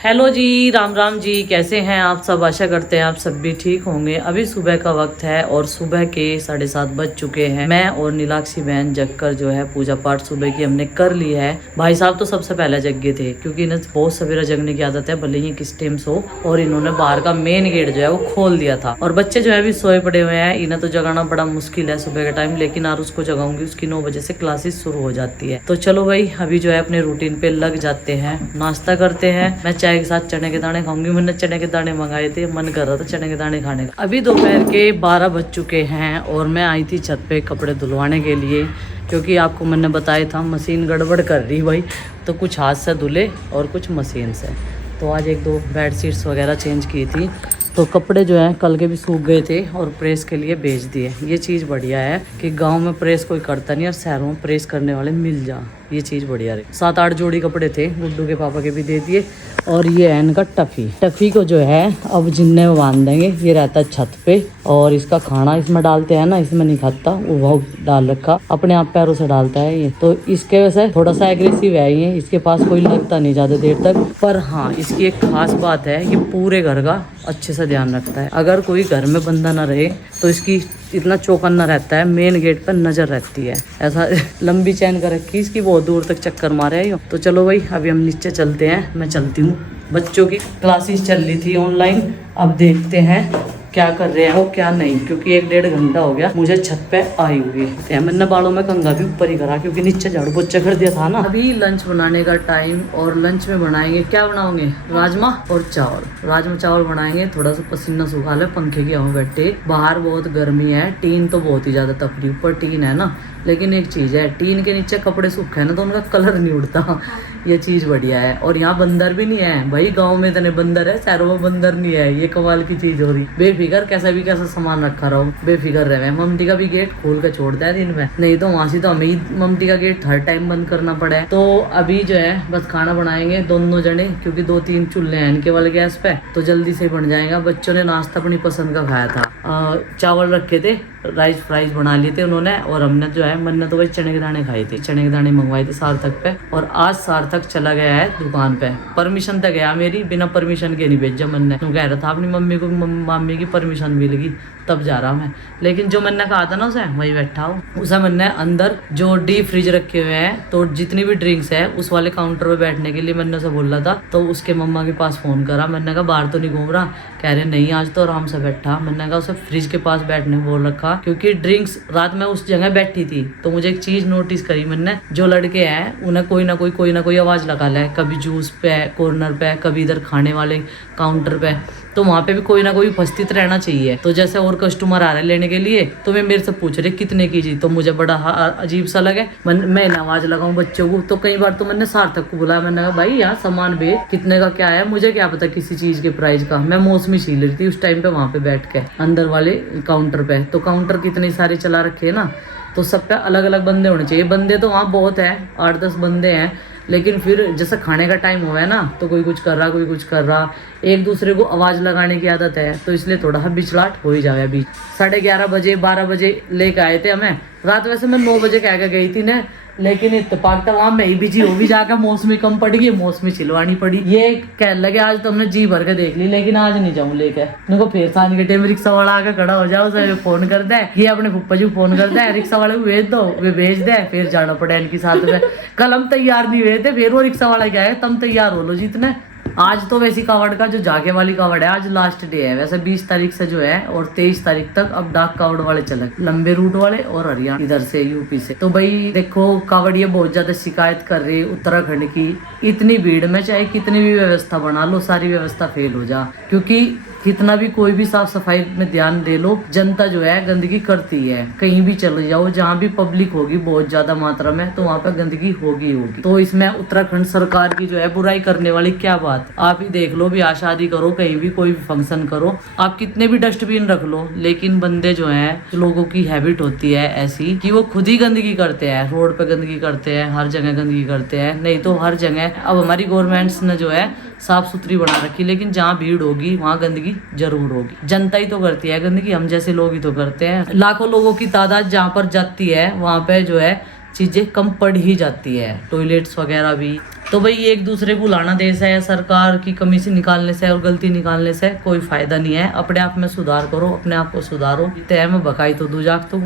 Hello जी, राम राम जी। कैसे हैं आप सब? आशा करते हैं आप सब भी ठीक होंगे। अभी सुबह का वक्त है और सुबह के 7:30 बज चुके हैं। मैं और नीलाक्षी बहन जगकर जो है पूजा पाठ सुबह की हमने कर ली है। भाई साहब तो सबसे पहले जग गए थे क्योंकि इन्हें बहुत सवेरा जगने की आदत है, भले ही किस टाइम सो। और इन्होंने बाहर का मेन गेट जो है वो खोल दिया था और बच्चे जो है अभी सोए पड़े हुए हैं। इन्हें तो जगाना बड़ा मुश्किल है सुबह के टाइम, लेकिन आज उसको जगाऊंगी। उसकी 9 बजे से क्लासेस शुरू हो जाती है। तो चलो भाई, अभी जो है अपने रूटीन पे लग जाते हैं, नाश्ता करते हैं। मैं चाय के साथ चने के दाने खाऊंगी। मैंने चने के दाने मंगाए थे, मन कर रहा था चने के दाने खाने का। अभी दोपहर के 12 बज चुके हैं और मैं आई थी छत पे कपड़े धुलवाने के लिए, क्योंकि आपको मैंने बताया था मशीन गड़बड़ कर रही भाई। तो कुछ हाथ से धुले और कुछ मशीन से। तो आज 1-2 बेडशीट्स वगैरह चेंज की थी। तो कपड़े जो हैं कल के भी सूख गए थे और प्रेस के लिए भेज दिए। ये चीज़ बढ़िया है कि गांव में प्रेस कोई करता नहीं और शहरों में प्रेस करने वाले मिल जा। ये चीज़ बढ़िया रही। 7-8 जोड़ी कपड़े थे, गुड्डू के पापा के भी दे दिए। और ये है इनका टफी को जो है अब जिन्ने में बांध देंगे। ये रहता है छत पे और इसका खाना इसमें डालते हैं ना, इसमें नहीं खाता वो डाल रखा, अपने आप पैरों से डालता है ये। तो इसके वजह से थोड़ा सा एग्रेसिव है ये, इसके पास कोई लगता नहीं ज़्यादा देर तक। पर हाँ, इसकी एक खास बात है, ये पूरे घर का अच्छे से ध्यान रखता है। अगर कोई घर में बंदा ना रहे तो इसकी इतना चौकन्ना रहता है, मेन गेट पर नजर रहती है। ऐसा लंबी चैन कर रखी इसकी, बहुत दूर तक चक्कर मारे है। तो चलो भाई, अभी हम नीचे चलते हैं, मैं चलती हूँ। बच्चों की क्लासेस चल रही थी ऑनलाइन, अब देखते हैं क्या कर रहे हैं वो क्या नहीं, क्योंकि 1-1.5 घंटा हो गया मुझे छत पे आई हुई है। मैंने बालों में कंघा भी ऊपर ही करा क्योंकि नीचे झाड़ू पोछा कर दिया था ना। अभी लंच बनाने का टाइम, और लंच में बनाएंगे, क्या बनाओगे? राजमा और चावल। राजमा चावल बनाएंगे। थोड़ा सा पसीना सूखा ले, पंखे की हवा बैठे। बाहर बहुत गर्मी है, टीन तो बहुत ही ज्यादा तपरी, ऊपर टीन है ना। लेकिन एक चीज है, टीन के नीचे कपड़े सूखे है ना तो उनका कलर नहीं उड़ता। ये चीज बढ़िया है। और यहाँ बंदर भी नहीं है भाई, गाँव में इतने बंदर है, शहरों में बंदर नहीं है। ये कमाल की चीज हो रही। बेफिक्र कैसा सामान रखा रहो, बेफिक्र रहे। ममटी का भी गेट खोल के छोड़ता है दिन में, नहीं तो वहां से तो हमें ही ममटी का गेट हर टाइम बंद करना पड़े। तो अभी जो है बस खाना बनाएंगे दोनों जने, क्योंकि 2-3 चूल्हे हैं इनके वाले गैस पे, तो जल्दी से बन जाएगा। बच्चों ने नाश्ता अपनी पसंद का खाया था। चावल रखे थे, राइस फ्राइज बना लिए थे उन्होंने, और हमने जो है मैंने तो वही चने के दाने खाए थे। चने के दाने मंगवाए थे सार्थक पे, और आज सार्थक चला गया है दुकान पे। परमिशन तक गया मेरी, बिना परमिशन के नहीं भेजा मैंने। तो कह रहा था अपनी मम्मी को, मम्मी की परमिशन मिलेगी तब जा रहा मैं। लेकिन जो मैंने कहा था ना उसे, वही बैठा हूँ। उसे मैंने अंदर जो डीप फ्रिज रखे हुए हैं, तो जितनी भी ड्रिंक्स है उस वाले काउंटर पे बैठने के लिए मैंने उसे बोला था। तो उसके मम्मा के पास फोन करा, मैंने कहा बाहर तो नहीं घूम रहा? कह रहे नहीं, आज तो आराम से बैठा। मैंने कहा उसे फ्रिज के पास बैठने बोल रखा, क्योंकि ड्रिंक्स रात में उस जगह बैठी थी। तो मुझे एक चीज नोटिस करी मैंने, जो लड़के हैं उन्हें कोई ना कोई आवाज लगा ले, कभी जूस पे कॉर्नर पे, कभी इधर खाने वाले काउंटर पे। तो वहां पे भी कोई ना कोई उपस्थित रहना चाहिए। तो जैसे और कस्टमर आ रहे लेने के लिए, तो वे मेरे से पूछ रहे कितने की जी। तो मुझे बड़ा अजीब सा लगे, मैं आवाज लगाऊं बच्चों को। तो कई बार तो मैंने सार्थक को बुलाया, मैंने कहा भाई यार सामान बेच, कितने का क्या है, मुझे क्या पता किसी चीज के प्राइस का। मैं मौसमी छील रही थी उस टाइम पे वहां पे बैठ के अंदर वाले काउंटर पे। तो काउंटर कितने सारे चला रखे है ना, तो सब पे अलग अलग बंदे होने चाहिए। बंदे तो वहाँ बहुत है, 8-10 बंदे हैं, लेकिन फिर जैसे खाने का टाइम हुआ है ना, तो कोई कुछ कर रहा, कोई कुछ कर रहा, एक दूसरे को आवाज लगाने की आदत है, तो इसलिए थोड़ा सा बिचलाट हो ही जाए। अभी 11:30 बजे 12 बजे लेके आए थे हमें रात। वैसे मैं 9 बजे कह के गई थी ना, लेकिन इत्तेफाक था वहां मैं ही बिजी हो भी जाकर मौसमी कम पड़ गई, मौसमी छिलवानी पड़ी। ये कह लगे आज तो हमने जी भर के देख ली, लेकिन आज नहीं जाऊं लेके। उनको फिर सांझ के टाइम रिक्शा वाला आकर खड़ा हो जाओ, उसे फोन कर दे, ये अपने फुप्पा जी फोन कर दे, रिक्शा वाले को भेज दो, वे भेज दे, फिर जाना पड़े इनके साथ में। कल हम तैयार नहीं हुए थे, फिर वो रिक्शा वाला क्या है, तुम तैयार हो लो जितने। आज तो वैसी कावड़ का जो जाके वाली कावड़ है, आज लास्ट डे है। वैसे 20 तारीख से जो है और 23 तारीख तक अब डाक कावड़ वाले चले, लंबे रूट वाले, और हरियाणा इधर से यूपी से। तो भाई देखो, कावड़िये बहुत ज्यादा शिकायत कर रही उत्तराखंड की। इतनी भीड़ में चाहे कितनी भी व्यवस्था बना लो, सारी व्यवस्था फेल हो जा, क्योंकि कितना भी कोई भी साफ सफाई में ध्यान दे लो, जनता जो है गंदगी करती है। कहीं भी चले जाओ, जहाँ भी पब्लिक होगी बहुत ज्यादा मात्रा में, तो वहाँ पे गंदगी होगी। तो इसमें उत्तराखंड सरकार की जो है बुराई करने वाली क्या बात। आप ही देख लो, ब्याह शादी करो, कहीं भी कोई भी फंक्शन करो, आप कितने भी डस्टबिन रख लो, लेकिन बंदे जो है, लोगों की हैबिट होती है ऐसी कि वो खुद ही गंदगी करते हैं, रोड पे गंदगी करते हैं, हर जगह गंदगी करते हैं। नहीं तो हर जगह अब हमारी गवर्नमेंट्स ने जो है साफ सुथरी बना रखी, लेकिन जहाँ भीड़ होगी वहाँ गंदगी जरूर होगी। जनता ही तो करती है गंदगी, हम जैसे लोग ही तो करते हैं। लाखों लोगों की तादाद जहाँ पर जाती है, वहाँ पे जो है चीजें कम पड़ ही जाती है। टॉयलेट्स वगैरह भी तो भाई एक दूसरे को लाना देश है, सरकार की कमी से निकालने से और गलती निकालने से कोई फायदा नहीं है। अपने आप में सुधार करो, अपने आप को सुधारो। तय में बकाई तो दू जाग तो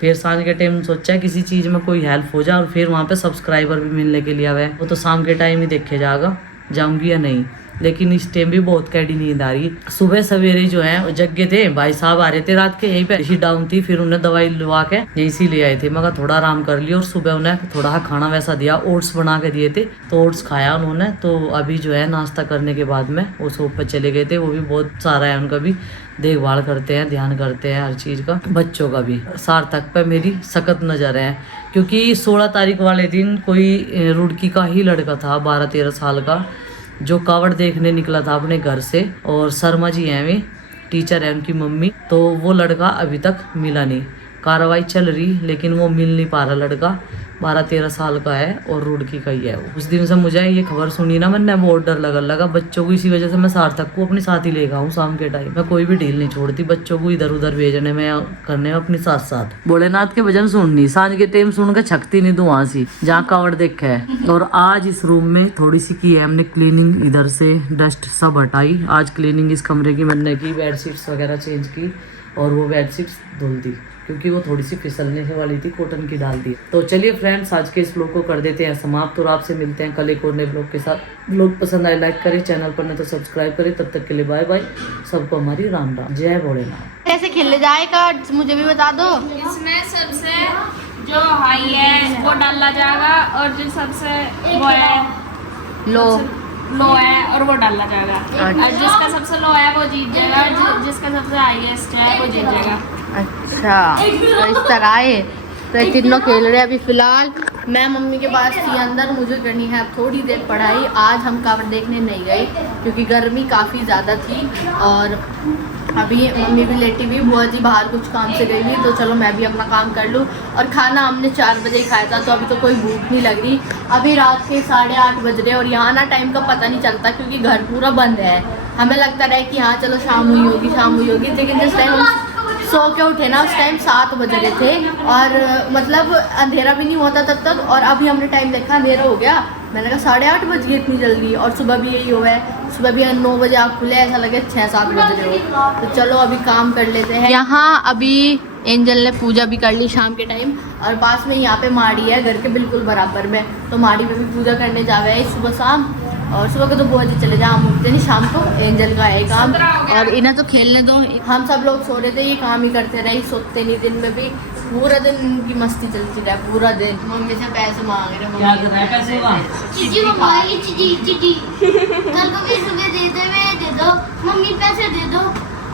फिर शाम के टाइम सोचा है किसी चीज में कोई हेल्प हो जाए और फिर वहाँ पे सब्सक्राइबर भी मिलने के लिए आवे, वो तो शाम के टाइम ही देखे जाएगा जाऊंगी या नहीं। लेकिन इस टाइम भी बहुत कैडी नींद आ रही है। सुबह सवेरे जो है जगे थे, भाई साहब आ रहे थे रात के, यहीं पे ऐसी डाउन थी, फिर उन्हें दवाई लगा के यहीं से ले आए थे। मैं थोड़ा आराम कर लिया और सुबह उन्हें थोड़ा खाना वैसा दिया, ओट्स बना के दिए थे तो ओट्स खाया उन्होंने। तो अभी जो है नाश्ता करने के बाद में वो शॉप पर चले गए थे। वो भी बहुत सारा है, उनका भी देखभाल करते हैं, ध्यान करते हैं हर चीज का, बच्चों का भी। सार्थक पे मेरी सख्त नजर है क्योंकि 16 तारीख वाले दिन कोई रुड़की का ही लड़का था 12-13 साल का, जो कावड़ देखने निकला था अपने घर से। और शर्मा जी हैं, वे टीचर है उनकी मम्मी। तो वो लड़का अभी तक मिला नहीं, कार्रवाई चल रही लेकिन वो मिल नहीं पा रहा। लड़का 12-13 साल का है और रुड़की का ही है। उस दिन से मुझे ये खबर सुनी ना, मैंने बहुत डर लगा बच्चों को। इसी वजह से मैं सार्थक को अपने साथ ही लेगा हूँ शाम के टाइम। मैं कोई भी ढील नहीं छोड़ती बच्चों को इधर उधर भेजने में या करने में, अपने साथ साथ। भोलेनाथ के भजन सुननी, सांझ के टाइम सुन के छकती नहीं धुआं सी जहाँ कावड़ देखा है। और आज इस रूम में थोड़ी सी की है हमने क्लीनिंग, इधर से डस्ट सब हटाई। आज क्लीनिंग इस कमरे की मैंने की, बेडशीट्स वगैरह चेंज की और वो बेडशीट्स धुल दी क्योंकि वो थोड़ी सी फिसलने से वाली थी, कॉटन की डाल दी। तो चलिए फ्रेंड्स, आज के इस ब्लॉग को कर देते हैं समाप्त और आपसे मिलते हैं कल एक और नए ब्लॉग के साथ। ब्लॉग पसंद आए लाइक करें, चैनल पर न तो सब्सक्राइब करें। तब तक के लिए बाय बाय, सबको हमारी राम राम, जय भोलेनाथ। कैसे खेले जाएगा मुझे भी बता दो। इसमें सबसे जो हाई है वो डाला जाएगा और जो सबसे वो है लो है और वो डाला जाएगा। और जिसका सबसे लो है वो जीत जाएगा, जिसका सबसे हाईएस्ट है वो जीत जाएगा। अच्छा, तो इस तरह है। तो ये तीनों खेल रहे हैं अभी फिलहाल। मैं मम्मी के पास थी अंदर, मुझे करनी है अब थोड़ी देर पढ़ाई। आज हम कावड़ देखने नहीं गए क्योंकि गर्मी काफ़ी ज़्यादा थी और अभी मम्मी भी लेटी हुई, बुआ जी बाहर कुछ काम से गई हुई। तो चलो मैं भी अपना काम कर लूँ। और खाना हमने 4 बजे ही खाया था तो अभी तो कोई भूख नहीं लग रही। अभी रात के 8:30 बज रहे और यहाँ ना टाइम का पता नहीं चलता क्योंकि घर पूरा बंद है। हमें लगता रहा कि हाँ चलो शाम हुई होगी, लेकिन जिस टाइम हम सो के उठे ना उस टाइम 7 बज रहे थे और मतलब अंधेरा भी नहीं होता तब तक। और अभी हमने टाइम देखा, अंधेरा हो गया। मैंने कहा 8:30 बज गए इतनी जल्दी। और सुबह भी यही हुआ है, सुबह भी 9 बजे आँख खुले, ऐसा लगे 6-7 बज रहे हो। तो चलो अभी काम कर लेते हैं। यहाँ अभी एंजल ने पूजा भी कर ली शाम के टाइम और पास में यहाँ पे माड़ी है घर के बिल्कुल बराबर में, तो माड़ी में भी पूजा करने जा रहे हैं सुबह शाम। और सुबह को तो बुआ जी चले जाओ, हम उठते नहीं, शाम को एंजल का है काम। और इन्हें तो खेलने दो, हम सब लोग सो रहे थे, ये काम ही करते रहे, सोते नहीं। दिन में भी पूरा दिन इनकी मस्ती चलती रहा, पूरा दिन मम्मी से पैसे मांग रहे। क्या कर रहा है पैसे का? चीजी को मांगी, चीजी कल को 20 रुपए दे दो मम्मी, पैसे दे दो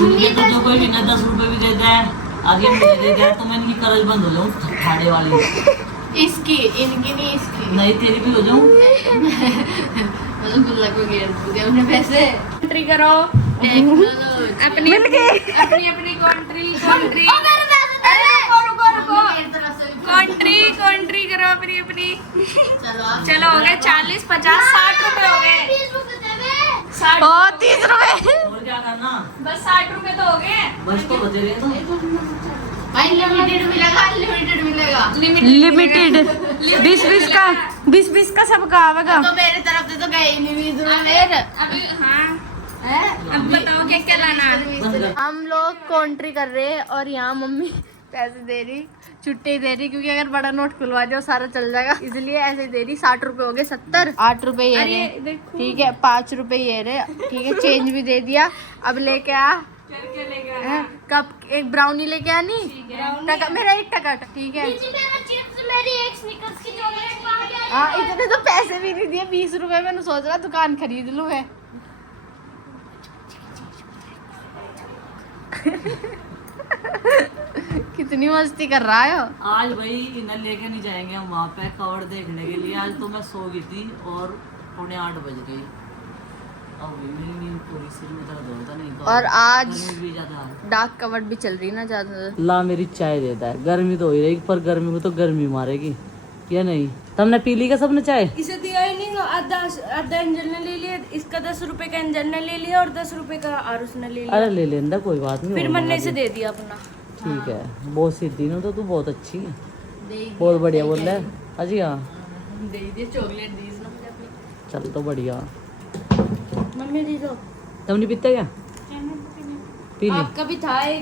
मम्मी। तो जो कोई भी ना 10 रुपए भी देता है, आगे मुझे देता है तो मैं इनकी करज बंद हो जाऊँ ठाड़े वाली। इसकी इनकी नहीं, इसकी नहीं, तेरी भी हो जाऊँ। गुल्ला को घेर दूंगे अपने पैसे। कंट्री करो अपनी अपनी कंट्री। अरे रुको कंट्री करो अपनी। चलो हो गए 40, 50, 60 रुपए हो गए। 30 रुपए। और क्या करना, बस 60 रुपए तो हो गए। बस तो बचे रहे तो। भाई लिमिटेड मिलेगा। लिमिटेड 20 का सबका आवेगा। तो मेरी तरफ से तो गए ही नहीं 20 रुपए। अभी हाँ, अब बताओ क्या लाना। हम लोग कॉन्ट्री कर रहे हैं और यहाँ मम्मी पैसे दे रही, छुट्टी दे रही क्योंकि अगर बड़ा नोट खुलवा दो सारा चल जाएगा, इसलिए ऐसे दे रही। 60 रुपए हो गए, 70, 8 रुपए ये रहे, ठीक है, 5 रुपए ये रहे, ठीक है, चेंज भी दे दिया। अब लेके आ कप, एक ब्राउनी लेके आनी, मेरा 1 टका, ठीक है। हाँ, इतने तो पैसे भी नहीं दिए, 20 रुपए। मैंने सोच रहा दुकान खरीद लूँ है। कितनी मस्ती कर रहा है। आज भाई इन्हें लेके नहीं जाएंगे हम वहाँ पे कावड़ देखने के लिए। आज तो मैं सो गई थी और 7:45 बज गई। पूरी सिर में दर्द होता नहीं तो। और आज भी ज्यादा डार्क कवर्ड भी चल रही ना ज्यादा। ला मेरी चाय देता है, गर्मी तो हो ही रही पर गर्मी को तो गर्मी मारेगी या नहीं। तुमने पी ली क्या सबने चाय? इसे दिया ही नहीं, आधा एंजल ने ले लिया, इसका 10 रुपए का एंजल ने ले लिया और 10 रुपए का आरुष ने ले लिया। अरे ले लेंदा, कोई बात नहीं। फिर मैंने इसे दे दिया अपना। ठीक है, बहुत सीधी नो तो तू बहुत अच्छी है, बहुत बढ़िया बोल रहा है। अजी हाँ, दे दिए चॉकलेट दी इसने मुझे अपनी। चल तो बढ़िया। मम्मी दी दो। तुमने पीता क्या? पी ली। आपका भी था एक